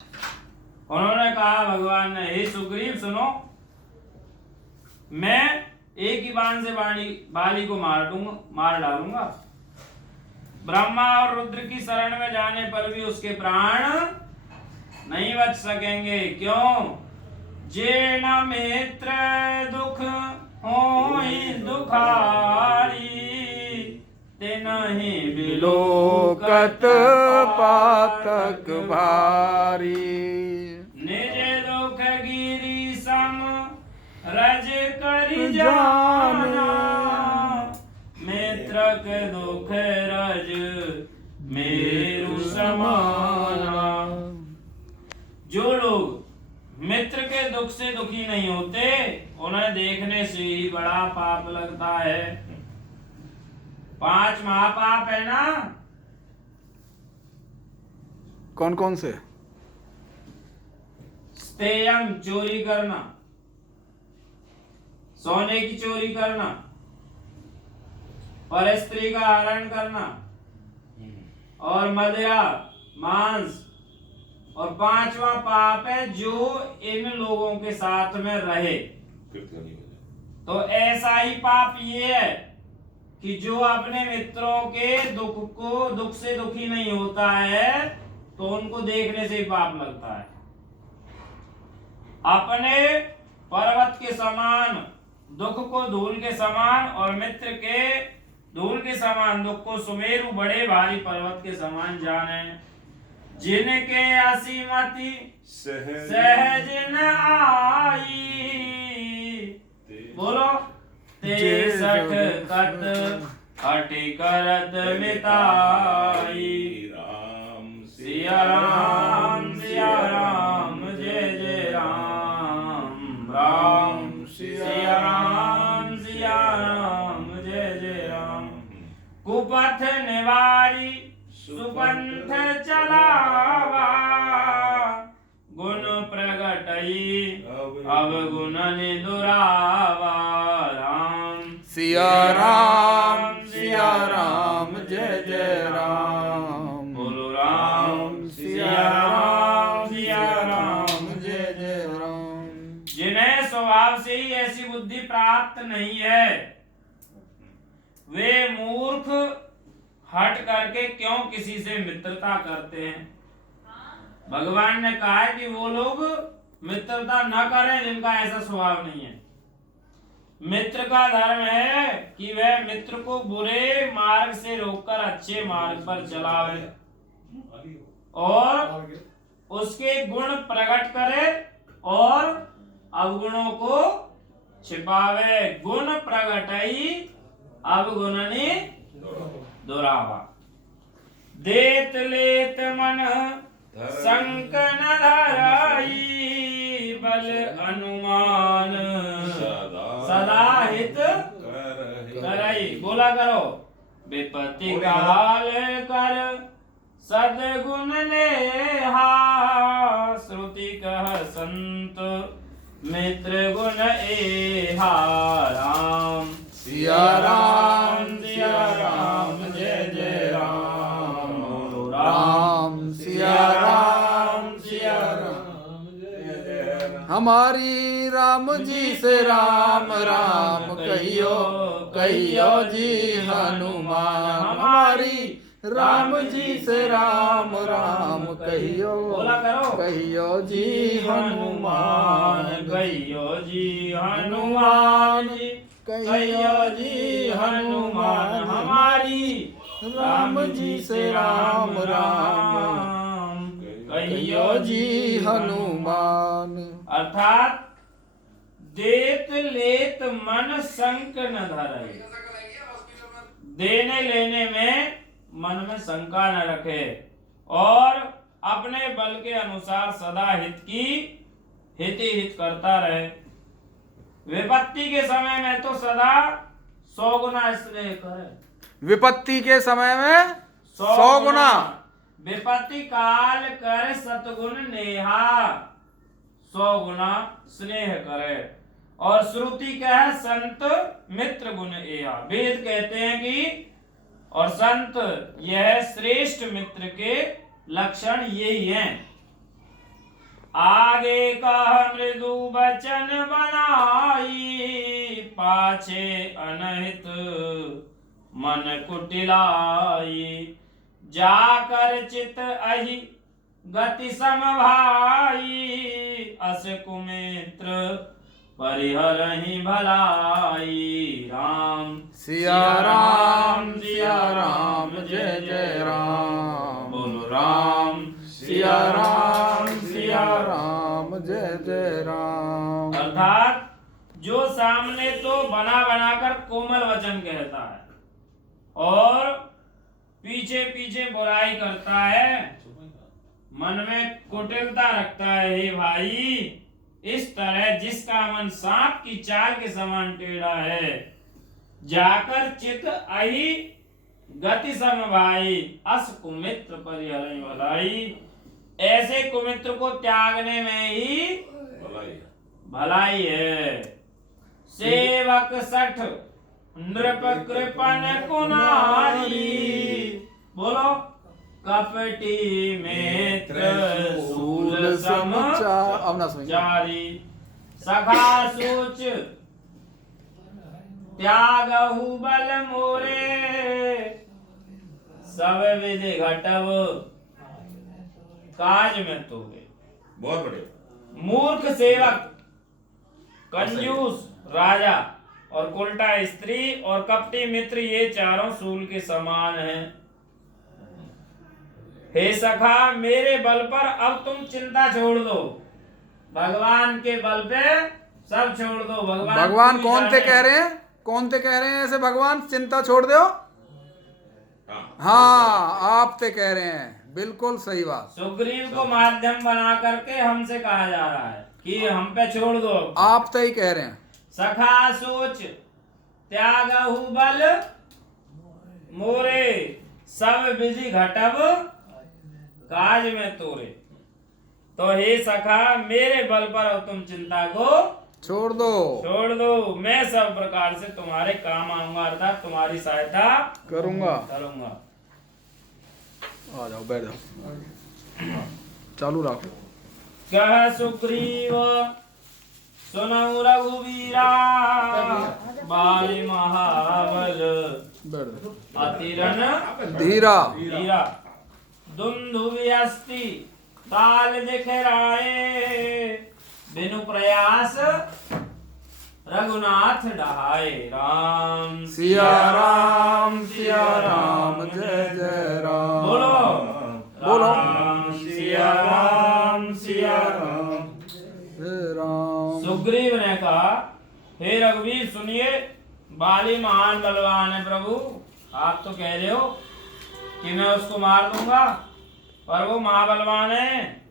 उन्होंने कहा भगवान ने, हे सुग्रीव सुनो, मैं एक ही बाण से बाली को मार डालूंगा। ब्रह्मा और रुद्र की शरण में जाने पर भी उसके प्राण नहीं बच सकेंगे। क्यों? जे न मित्र दुख होई दुखारी, ते नहीं बिलोकत पातक भारी। निज दुख गिरी सम रज करि जाना, मित्र के दुख रज मेरु समाना। जो लोग मित्र के दुख से दुखी नहीं होते, उन्हें देखने से ही बड़ा पाप लगता है। 5 महापाप है ना? कौन कौन से? स्तेयम चोरी करना, सोने की चोरी करना, पर स्त्री का हरण करना, और मदिरा मांस, और 5वां पाप है जो इन लोगों के साथ में रहे। तो ऐसा ही पाप ये है कि जो अपने मित्रों के दुख से दुखी नहीं होता है, तो उनको देखने से ही पाप लगता है। अपने पर्वत के समान दुख को धूल के समान, और मित्र के धूल के समान दुख को सुमेरु बड़े भारी पर्वत के समान जाने। जिनके असीमति सहज न आई, बोलो, ते सठ कत हटि करत मिताई। सिया राम जय जय राम, राम सिया राम जय जय राम। कुपथ निवारी सुपंथ चलावा, गुण प्रगटई अब गुण निदुरावा। राम सिया राम जय जय राम। बोलो राम सिया राम जय जय राम। जिन्हें स्वभाव से ही ऐसी बुद्धि प्राप्त नहीं है, वे मूर्ख हट करके क्यों किसी से मित्रता करते हैं। भगवान ने कहा है कि वो लोग मित्रता न करें जिनका ऐसा स्वभाव नहीं है। मित्र का धर्म है कि वह मित्र को बुरे मार्ग से रोककर अच्छे मार्ग पर चलावे और उसके गुण प्रकट करे और अवगुणों को छिपावे। गुण प्रगटई अवगुणनि दुरावा। देत लेत मन संक न धराई, बल अनुमान सदा हित करई। बोला करो, विपत्ति काल कर सदगुण नेहा, श्रुति कह संत मित्र गुण एहा। राम सिया राम जय जय राम। राम सिया राम जय जय राम। हमारी राम जी से राम राम कहियो कहियो जी हनुमान। हमारी राम जी से राम राम कहियो बोला करो, कहियो जी हनुमान। कहियो जी हनुमान, कहियो जी हनुमान। हमारी राम जी से राम राम कहियो जी हनुमान। अर्थात देत लेत मन संक न धरे, देने लेने में मन में शंका न रखे और अपने बल के अनुसार सदा हित हित करता रहे। विपत्ति के समय में तो सदा 100 गुना स्नेह करे। विपत्ति के समय में 100 गुना। विपत्ति काल कर सतगुण नेहा, 100 गुना स्नेह करे। और श्रुति कह संत मित्र गुण एहा। वेद कहते हैं कि और संत, यह श्रेष्ठ मित्र के लक्षण यही हैं आगे कह मृदु बचन बनाई, पाछे अनहित मन कुटिलाई। जाकर चित अहि गति समभाई, अस कुमित्र परिहरहि भलाई। राम सिया राम जय जय राम। बोलो राम सिया राम जय जय राम। अर्थात जो सामने तो बना बनाकर कोमल वचन कहता है और पीछे पीछे बुराई करता है, मन में कुटिलता रखता है, हे भाई इस तरह जिसका मन सांप की चाल के समान टेढ़ा है, जाकर चित अहि गति समभाई, अस कुमित्र परिहरहि भलाई। ऐसे कुमित्र को त्यागने में ही भलाई है। सेवक सठ नृप कृपन कुनारी, बोलो कपटी मित्र सूल समचारी। सखा सोच त्यागहु बल मोरे, सब विधि घटव काज में तोरे। बहुत बढ़िया। मूर्ख सेवक, कंजूस राजा और उल्टा स्त्री और कपटी मित्र ये चारों सूल के समान हैं। हे सखा मेरे बल पर अब तुम चिंता छोड़ दो, भगवान के बल पे सब छोड़ दो। भगवान कौन थे कह रहे हैं? कौन थे कह रहे हैं ऐसे भगवान चिंता छोड़ दो? हाँ आप ते कह रहे हैं, बिल्कुल सही बात। सुग्रीव को माध्यम बना करके हमसे कहा जा रहा है कि हम पे छोड़ दो। आप तो ही कह रहे हैं। सखा सोच त्यागहु बल मोरे, सब विधि घटब काज में तोरे। तो हे सखा मेरे बल पर तुम चिंता को छोड़ दो, मैं सब प्रकार से तुम्हारे काम आऊंगा, अर्थात तुम्हारी सहायता करूंगा। आ जाओ बैठ जाओ, चालू रखो। कह सुग्रीव सुनऊ रघुवीरा, बाली महाबल अतिरन धीरा। दुंदुभि अस्ति ताल दिखराए, बिनु प्रयास रघुनाथ डहाए। राम सिया राम जय जय राम। बोलो राम सिया राम जय राम। सुग्रीव ने कहा हे रघुवीर सुनिए, बाली महान बलवान है प्रभु, आप तो कह रहे हो कि मैं उसको मार दूंगा, पर वो महाबलवान है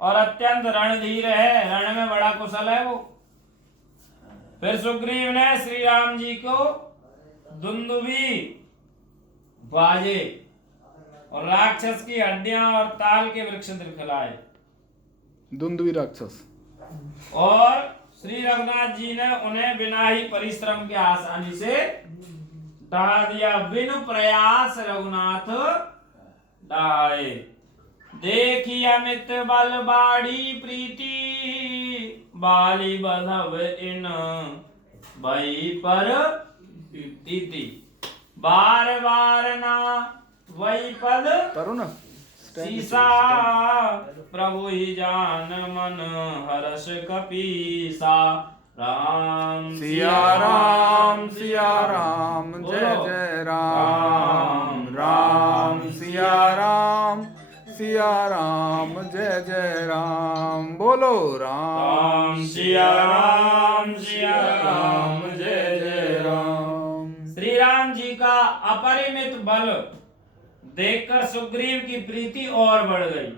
और अत्यंत रणधीर है, रण में बड़ा कुशल है वो। फिर सुग्रीव ने श्री राम जी को दुंदुभि बाजे और राक्षस की हड्डियां और ताल के वृक्ष दिखलाए। दुंदुभि राक्षस और श्री रघुनाथ जी ने उन्हें बिना ही परिश्रम के आसानी से ढा दिया। बिनु प्रयास रघुनाथ ढाए। देखी अमित बल बाड़ी प्रीति, बाली बधव इन भई पर प्रीति। बार बार ना वही पद तरुण सीसा, प्रभु ही जान मन हर्ष कपीसा। राम सिया राम जय जय राम। राम सिया राम जय जय राम। बोलो राम सिया राम जय जय राम। श्री राम जी का अपरिमित बल देखकर सुग्रीव की प्रीति और बढ़ गई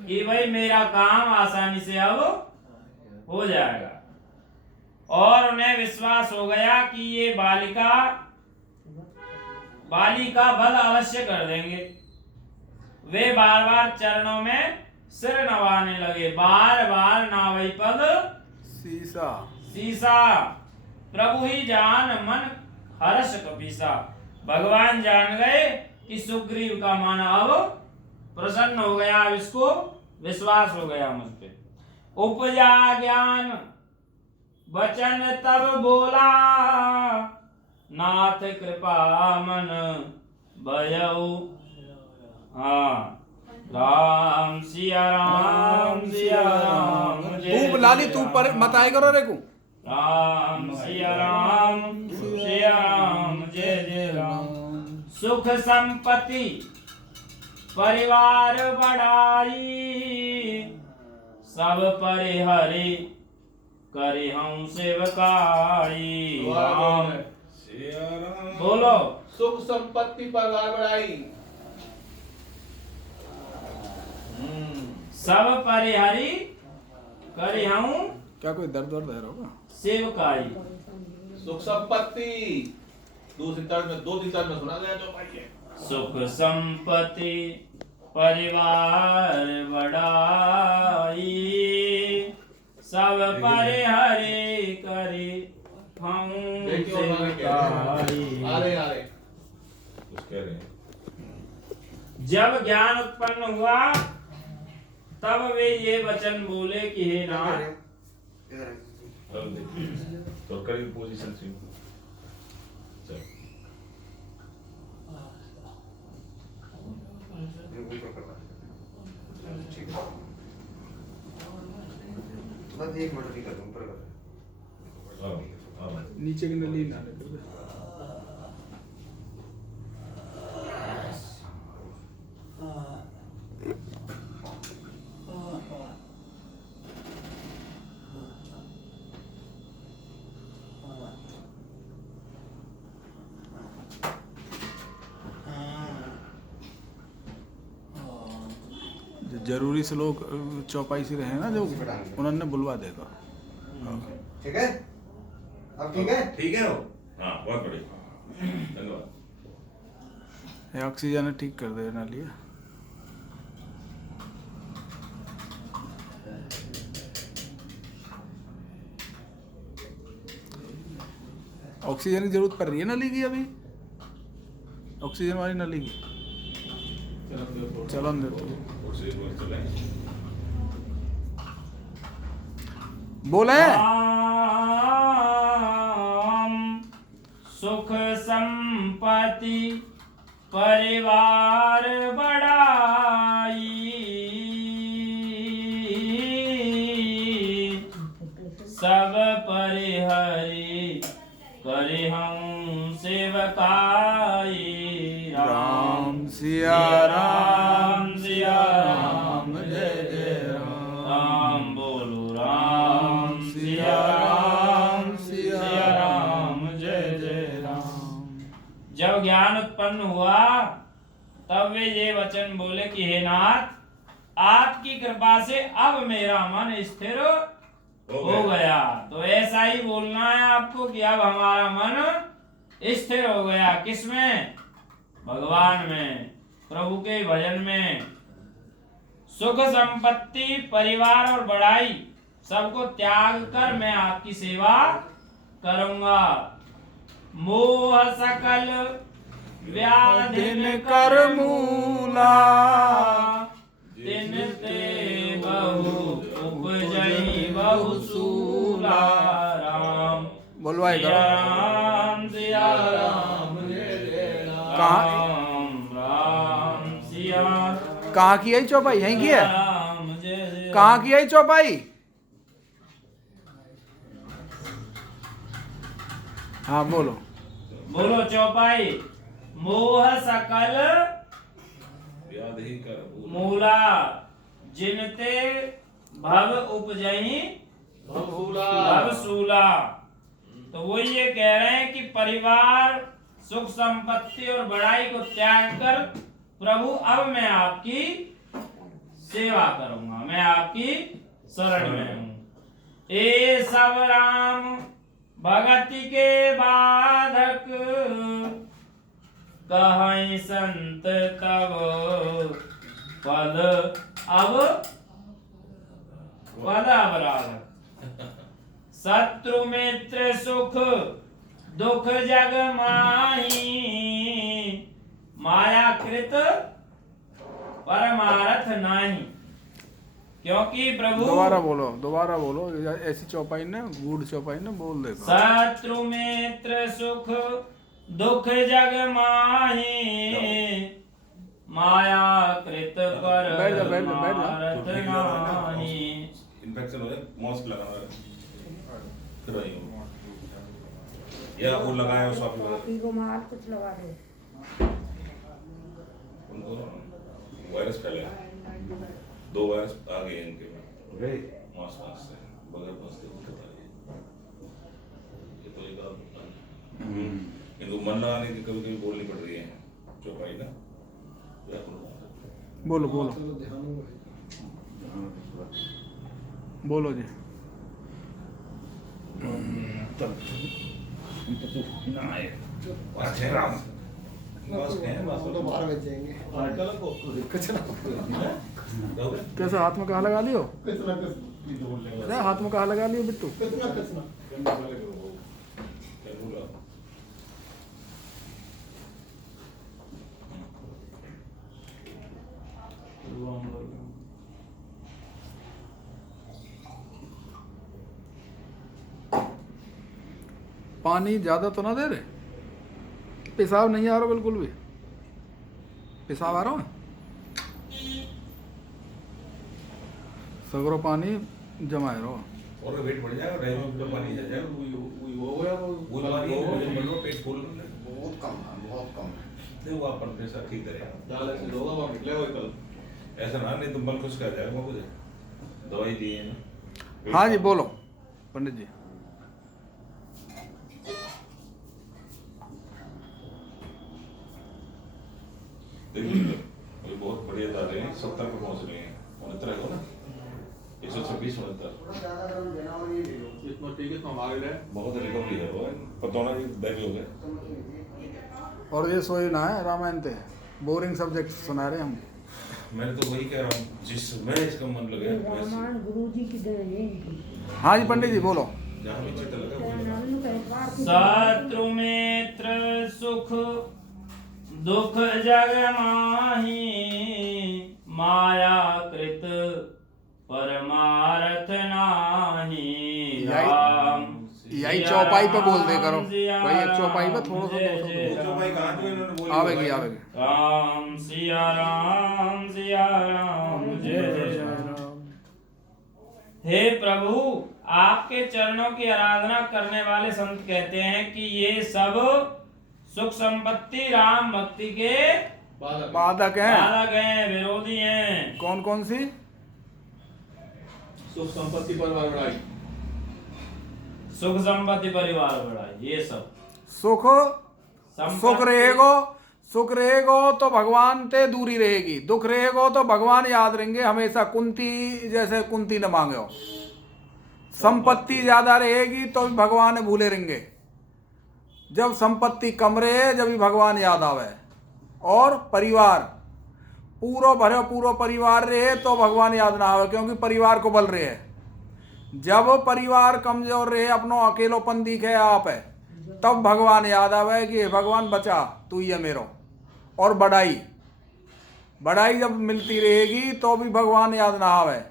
कि भाई मेरा काम आसानी से अब हो जाएगा, और उन्हें विश्वास हो गया कि ये बाली का वध अवश्य कर देंगे। वे बार बार चरणों में सिर नवाने लगे। बार बार नावई पद सीसा, प्रभु ही जान मन हर्ष कपीसा। भगवान जान गए कि सुग्रीव का मन अब प्रसन्न हो गया, अब इसको विश्वास हो गया मुझ पे। उपजा ज्ञान वचन तब बोला, नाथ कृपा मन भयऊ। हाँ, राम सिया राम सिया राम जय तू लाली जय तू राम। पर मत आए करो रे को। राम सिया राम जय जय राम। सुख संपत्ति परिवार बढ़ाई, सब परिहरि करे हम सेवकाई। राम सिया राम। बोलो। सुख संपत्ति परिवार बढ़ाई। सब परिहरि करे हम क्या कोई दर्द वर्द है होगा? सेवकाई। सुख संपत्ति दूसरी तरफ में, दो तीन तरफ में सुना गया जो भाई है। सुख संपत्ति परिवार बढ़ाई, सब परिहरि करे हम देखिए और आगे कह रहे सेवकाई। हैं। आ रहे कुछ कह रहे हैं। जब ज्ञान उत्पन्न हुआ तब वे ये वचन बोले कि हे नाथ। अब देखिए तो करीब पोजीशन से चल। बस एक मिनट भी कर दूं, ऊपर कर। नीचे की नली ना ले। जो जरूरी से लोग चौपाई से रहे ना, जो उन्होंने बुलवा देगा। ठीक है, अब ठीक है। ठीक है वो। हाँ बहुत बढ़िया, धन्यवाद। ये ऑक्सीजन ठीक कर देना लिया। ऑक्सीजन की जरूरत पड़ रही है नली की अभी? ऑक्सीजन वाली नली की चलन दे तो बोले। राम सुख संपत्ति परिवार बढ़ाई, सब परिहरि करे हम सेवकाई। राम सिया राम सिया राम जय जय राम। राम बोलो राम सिया राम जय जय राम। जब ज्ञान उत्पन्न हुआ तब वे ये वचन बोले कि हे नाथ, आपकी कृपा से अब मेरा मन स्थिर हो गया। तो ऐसा ही बोलना है आपको कि अब हमारा मन स्थिर हो गया। किसमें? भगवान में, प्रभु के भजन में। सुख संपत्ति परिवार और बढ़ाई सबको त्याग कर मैं आपकी सेवा करूंगा। मोह सकल व्याधिन कर मूला, दिन ते बहु उपजई बहु सूला। राम बोलवाए सिया करो। राम सिया राम कहाँ राम सिया कहाँ की है चौपाई? यहीं की है? राम जय जय कहाँ की है चौपाई? हाँ बोलो। बोलो चौपाई। मोह सकल व्याधि कर मूला, जिनते भव उपजही भव सूला। तो वो ये कह रहे हैं कि परिवार सुख संपत्ति और बढ़ाई को त्याग कर प्रभु अब मैं आपकी सेवा करूंगा, मैं आपकी शरण में हूं। ए सब राम भगति के बाधक, कहीं संत तब पद अवराधक। शत्रु मित्र सुख दुख जग माही, माया कृत परमारथ नाही। क्योंकि प्रभु दोबारा बोलो ऐसी चौपाई ना गूढ़ चौपाई ना बोल दे। शत्रु मित्र सुख दुख जग माही, माया कृत पर बैठ जा। मारत नाही। इन्फेक्शन हो जाए, मॉस्क लगाना है फिर वही हो। या वो लगाया उस आप रुमाल कुछ लगा दे। उनको वायरस फैला है। 2 वायरस आ गए इनके में मास्क से बगैर मास्क के बता रही ये तो एक बात इनको मन लगाने की कभी बोलनी पड़ रही है चौपाई ना। बोलो जी। कैसे हाथ में कहाँ लगा लियो? अरे हाथ में कहाँ लगा लियो बिट्टू? पानी ज्यादा तो ना दे रहे? पेशाब नहीं आ रहा बिल्कुल भी? पेशाब आ रहा है? सगरो पानी जमा है रहो और वेट बढ़ जाएगा, डायबिटीज पे पानी जा जाएगा, वो हो गया वो पानी मतलब पेट फूल बहुत कम है। देखो आप पर प्रेशर ठीक करेगा। दाल ऐसे लोगा वो निकलेगा कल। ऐसा ना नहीं तो बल खुश कर जाएगा मुझे। दवाई दी है ना। हाँ जी बोलो पंडित जी। देखिए ये बहुत बढ़िया दादे हैं, 70 पे पहुंच रहे हैं। 69 है ना, 126 69 इतना ठीक है तो हम आगे रहे। बहुत रिकवरी है वो, पतौना जी बैग हो गए। और ये सोई ना है रामायण पे बोरिंग सब्जेक्ट सुना रहे हम। मैं तो वही कह रहा हूँ जिसमें इसका मन लगे वैसे। रामायण गुरुजी की देन है इनकी। हाँ जी पंडित जी बोलो। जहाँ भी चित्त लगा वो लगा। नानू का एक बार की शत्रु मित्र सुख दुख जग माही, माया कृत परमारथ नाही। राम यही चौपाई पे बोल दे करो भाई, एक चौपाई पे थोड़ा सा वो जो भाई कहाँ थे इन्होंने बोली आवेगी राम सिया राम जय जय राम। हे प्रभु, आपके चरणों की आराधना करने वाले संत कहते हैं कि ये सब सुख संपत्ति राम भक्ति के बाधक हैं। बाधक हैं, विरोधी हैं। कौन कौन सी? सुख संपत्ति परिवार बढ़ाई, सुख संपत्ति परिवार बढ़ाई, ये सब सुख संपत्ति- सुख रहेगो तो भगवान ते दूरी रहेगी, दुख रहेगो तो भगवान याद रहेंगे हमेशा। कुंती जैसे कुंती न मांगे हो। संपत्ति ज्यादा रहेगी तो भी भगवान भूले रहेंगे। जब संपत्ति कम रहे जब भी भगवान याद आवे। और परिवार पूरो परिवार रहे तो भगवान याद ना आवे, क्योंकि परिवार को बल रहे है। जब परिवार कमजोर रहे, अपनो अकेलोपन दिखे आप है, तब भगवान याद आवे कि हे भगवान बचा तू ये मेरो। और बढ़ाई जब मिलती रहेगी तो भी भगवान याद ना आवे।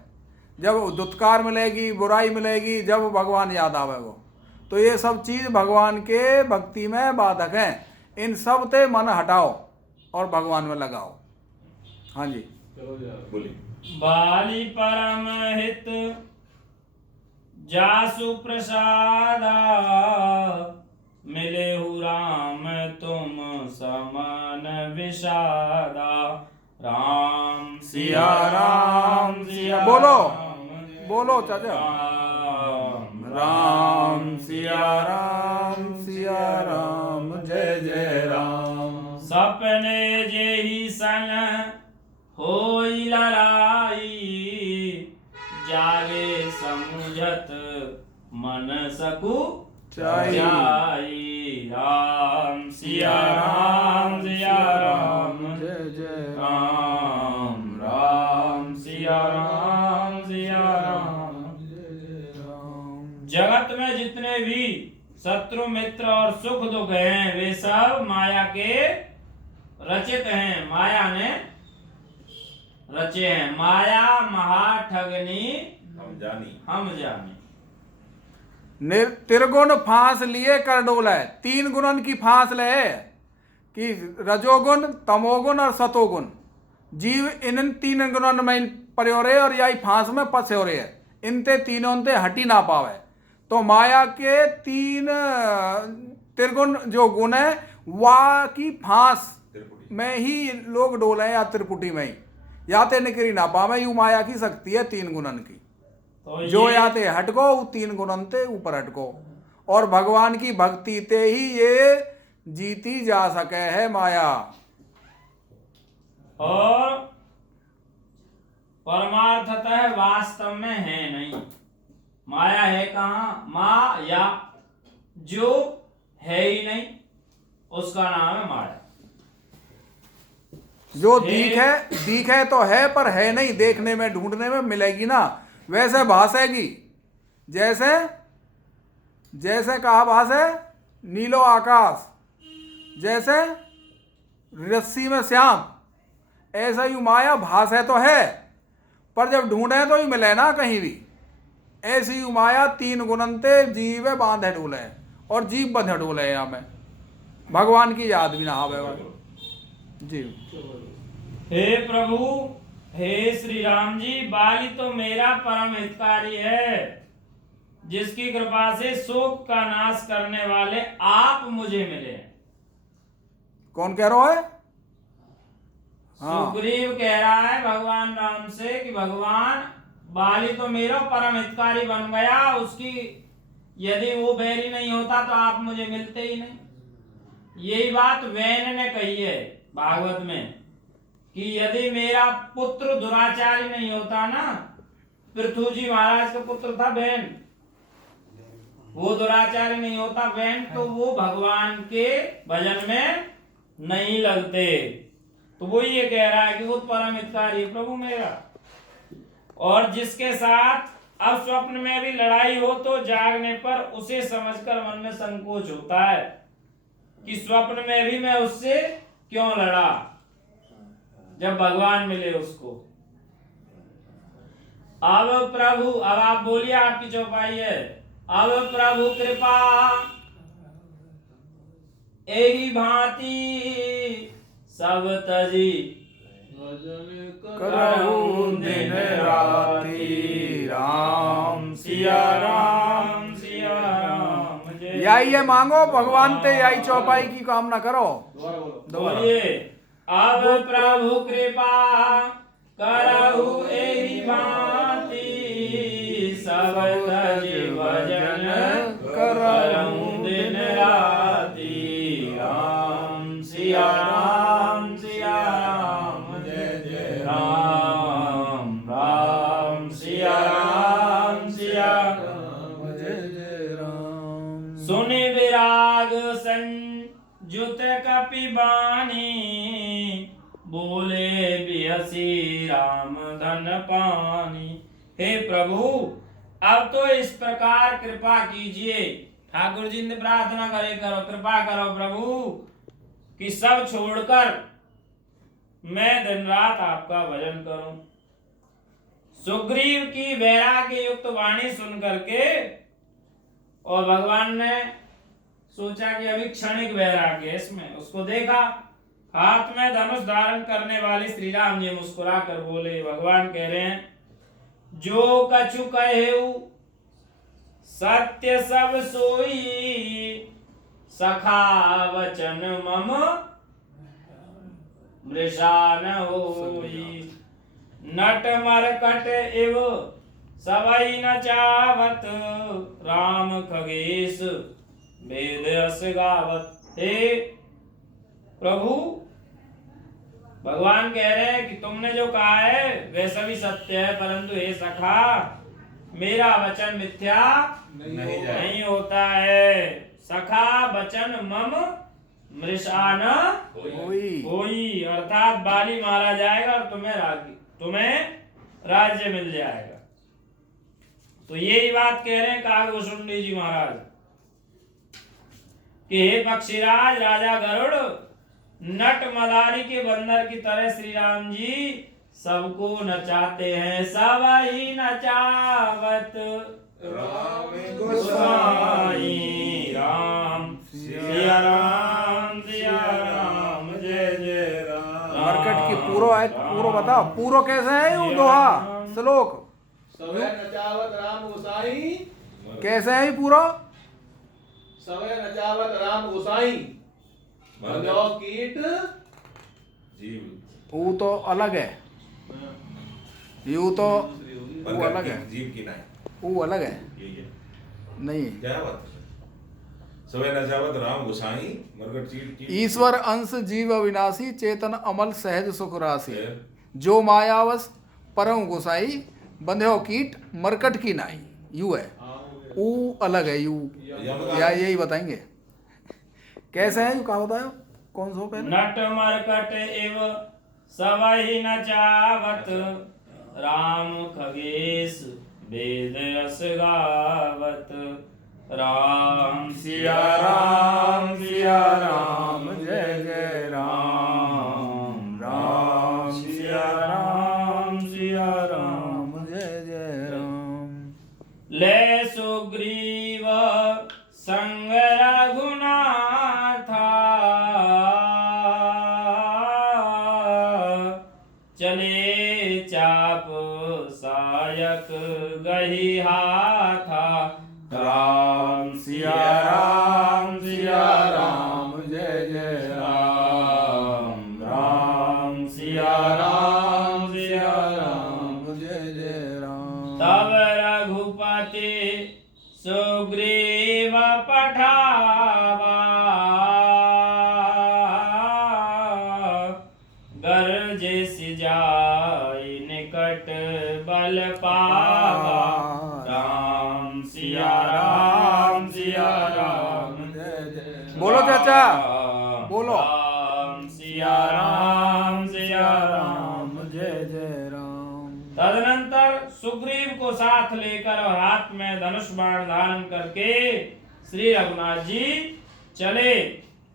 जब दुत्कार मिलेगी, बुराई मिलेगी, जब भगवान याद आवे वो। तो ये सब चीज भगवान के भक्ति में बाधक हैं। इन सब ते मन हटाओ और भगवान में लगाओ। हाँ जी बोलिए। बाली परम हित जासु प्रसादा, मिले हु राम तुम समान विषादा। राम सिया राम सिया बोलो चाचा। राम सिया राम जय जय राम। सपने जेहि सन होई लड़ाई, जागे समुझत मन सकु चाई। राम सिया राम जय जय राम। राम सिया राम जगत में जितने भी शत्रु मित्र और सुख दुख हैं वे सब माया के रचित हैं। माया ने रचे हैं। माया महाठगनी हम जानी हम जाने। त्रिगुण फांस लिए कर डोल है। 3 गुणन की फांस ले कि रजोगुण, तमोगुण और सतोगुण। जीव इन 3 गुणन में पर्यो रहे और यही फांस में फंसे हो रहे है। इनते तीनों ते हटी ना पावे। तो माया के 3 त्रिगुण जो गुण है वह की फांस में ही लोग डोले या त्रिपुटी में ही याते निकरी ना पावे। यू माया की शक्ति है 3 गुणन की। तो जो ये याते हटको 3 गुणन ते ऊपर हटको और भगवान की भक्ति ते ही ये जीती जा सके है माया। और परमार्थतः वास्तव में है नहीं। माया है कहाँ? माया जो है ही नहीं उसका नाम है माया। जो दीख है तो है पर है नहीं। देखने में ढूंढने में मिलेगी ना वैसे भासेगी। जैसे जैसे कहा भासे नीलो आकाश, जैसे रस्सी में श्याम, ऐसा ही माया भास है तो है पर जब ढूंढे तो ही मिले ना कहीं भी। ऐसी ही माया 3 गुणनते जीव बांधे डोले और जीव बंधे डोले यहाँ में भगवान की याद भी ना आवे जी। हे प्रभु, हे श्री राम जी, बाली तो मेरा परम हितकारी है जिसकी कृपा से शोक का नाश करने वाले आप मुझे मिले। कौन कह रहा है? हाँ। सुग्रीव कह रहा है भगवान राम से कि भगवान बाली तो मेरा परम हितकारी बन गया, उसकी यदि वो बैरी नहीं होता तो आप मुझे मिलते ही नहीं। यही बात वैन ने कही है भागवत में कि यदि मेरा पुत्र दुराचारी नहीं होता ना, पृथु जी महाराज का पुत्र था वैन, वो दुराचारी नहीं होता वैन तो वो भगवान के भजन में नहीं लगते। तो वो ये कह रहा है कि वो परम हितकारी है प्रभु मेरा। और जिसके साथ अब स्वप्न में भी लड़ाई हो तो जागने पर उसे समझकर मन में संकोच होता है कि स्वप्न में भी मैं उससे क्यों लड़ा, जब भगवान मिले उसको। अब प्रभु, अब आप बोलिए, आपकी चौपाई है। अब प्रभु कृपा एही भांति सब तजी करहु दिन राति राम सिया राम सिया राम जय। यही है मांगो भगवान ते यही चौपाई की कामना करो। दोबारा बोलिए, अब प्रभु कृपा करहु एही भांति सब तजी भजन करहु दिन राति राम सिया राम सिया राम जय जय राम राम सिया राम जय जय राम। सुनि विराग संजुत कपि बानी बोले बिहसी राम धन पानी। हे प्रभु, अब तो इस प्रकार कृपा कीजिए। ठाकुर जी ने प्रार्थना करे करो, कृपा करो प्रभु कि सब छोड़कर मैं दिन रात आपका भजन करूं। सुग्रीव की वैराग्य युक्त वाणी सुन करके और भगवान ने सोचा कि अभी क्षणिक वैराग्य है इसमें, उसको देखा हाथ में धनुष धारण करने वाले श्री राम जी मुस्कुरा कर बोले। भगवान कह रहे हैं, जो कछु कहेऊ सत्य सब सोई सखा वचन मम मृषा न होई। नट मरकट एव सबई न चावत राम खगेश वेद अस गावत। हे प्रभु, भगवान कह रहे हैं कि तुमने जो कहा है वह सभी सत्य है, परंतु हे सखा मेरा वचन मिथ्या नहीं होता है। सखा वचन मम मृषान होई, अर्थात बाली मारा जाएगा और तुम्हें राज्य मिल जाएगा। तो यही बात कह रहे हैं कागभूषुंडी जी महाराज कि हे पक्षीराज राजा गरुड़, नट मदारी के बंदर की तरह श्री राम जी सबको नचाते हैं सब ही नचावत राम गोसाई राम सिया राम जय जय राम। मरकट की पूरो है, पूरो बताओ, पूरो कैसे है ये दोहा श्लोक सवे नचावत राम गोसाई, कैसे है ये पूरो? सवे नचावत राम गोसाई, बंधो कीट जीव वो तो अलग है, यू तो वो अलग है, जीव की नहीं वो अलग है। ये क्या नहीं, क्या बात है? सवे नचावत राम गोसाई मरकट चीट की ईश्वर अंश जीव अविनाशी चेतन अमल सहज सुख राशि फिर जो मायावश परम गोसाई बंध्यो कीट मरकट की नाई, यू है, वो अलग है, यू या यही बताएंगे कैसे है, यू कहा बतायो कौन सा हो पहले? नट मरकट एव सबहि नचावत राम खगेश वेद रस गावत राम सिया राम जय जय राम, राम सिया राम जय जय राम। ले सुग्रीव संग रघुनाथा चले चाप सायक गही हाथा राम सिया राम जय जय राम राम सिया राम जय जय राम। तब रघुपति सुग्रीव पठावा गर्जे सिजाई निकट बल पावा राम सिया राम जय जय। बोलो चाचा, बोलो। राम सिया राम जय जय राम। तदनंतर सुग्रीव को साथ लेकर और हाथ में धनुष बाण धारण करके श्री रघुनाथ जी चले।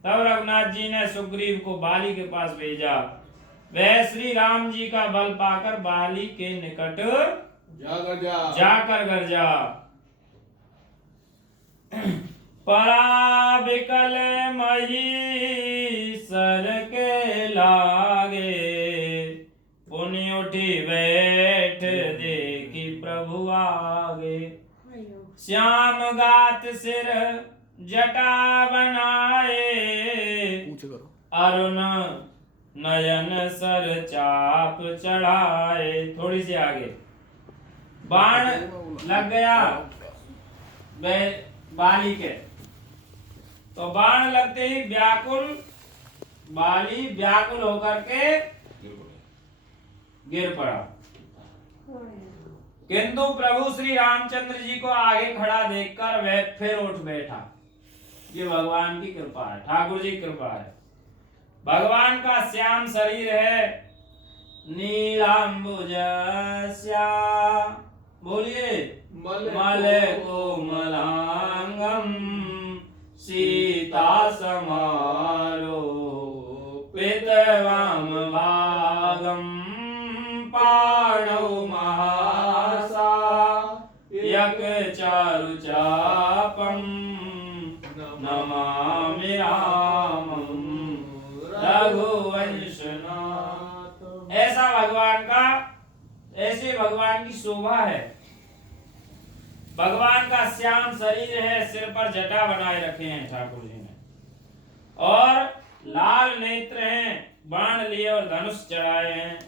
तब रघुनाथ जी ने सुग्रीव को बाली के पास भेजा। वह श्री राम जी का बल पाकर बाली के निकट जाकर गरजा। परा बिकल मही सर के लागे पुण्य उठी बैठ देखी प्रभु आगे। श्याम गात सिर जटा बनाए पूछ करो। अरुण नयन सर चाप चढ़ाए। थोड़ी सी आगे बाण लग गया बाली के, तो बाण लगते ही बाली व्याकुल होकर के गिर पड़ा। किंतु प्रभु श्री रामचंद्र जी को आगे खड़ा देखकर वह फिर उठ बैठा। ये भगवान की कृपा है, ठाकुर जी की कृपा है। भगवान का श्याम शरीर है, नीलांबुज श्याम, बोलिए मल कोमलांगम सीता समारो पितवाम भागम पाणौ महासा यक चारु चापम नमामि रामं रघुवंशनाथ। ऐसा भगवान का, ऐसे भगवान की शोभा है। भगवान का श्याम शरीर है, सिर पर जटा बनाए रखे हैं ठाकुर जी ने, और लाल नेत्र हैं, बाण लिए और धनुष चढ़ाए हैं।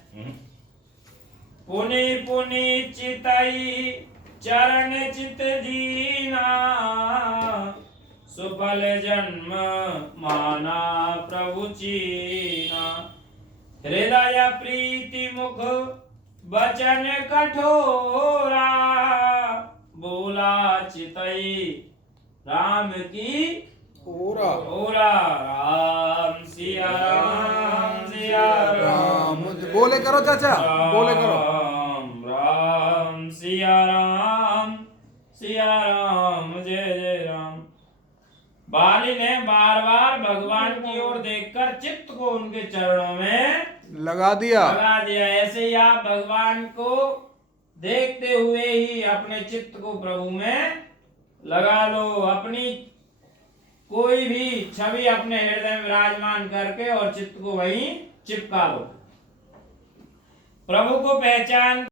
पुनि पुनि चितई चरण चित दीना सुफल जन्म माना प्रभु चीना। हृदय प्रीति मुख वचन कठोरा बोला चितई राम की ओरा ओरा। राम सिया राम बोले करो चाचा, बोले करो। राम सिया राम जय जय राम। बाली ने बार बार भगवान की ओर देखकर चित्त को उनके चरणों में लगा दिया। लगा दिया। ऐसे ही आप भगवान को देखते हुए ही अपने चित्त को प्रभु में लगा लो। अपनी कोई भी छवि अपने हृदय में विराजमान करके और चित्त को वहीं चिपका लो। प्रभु को पहचान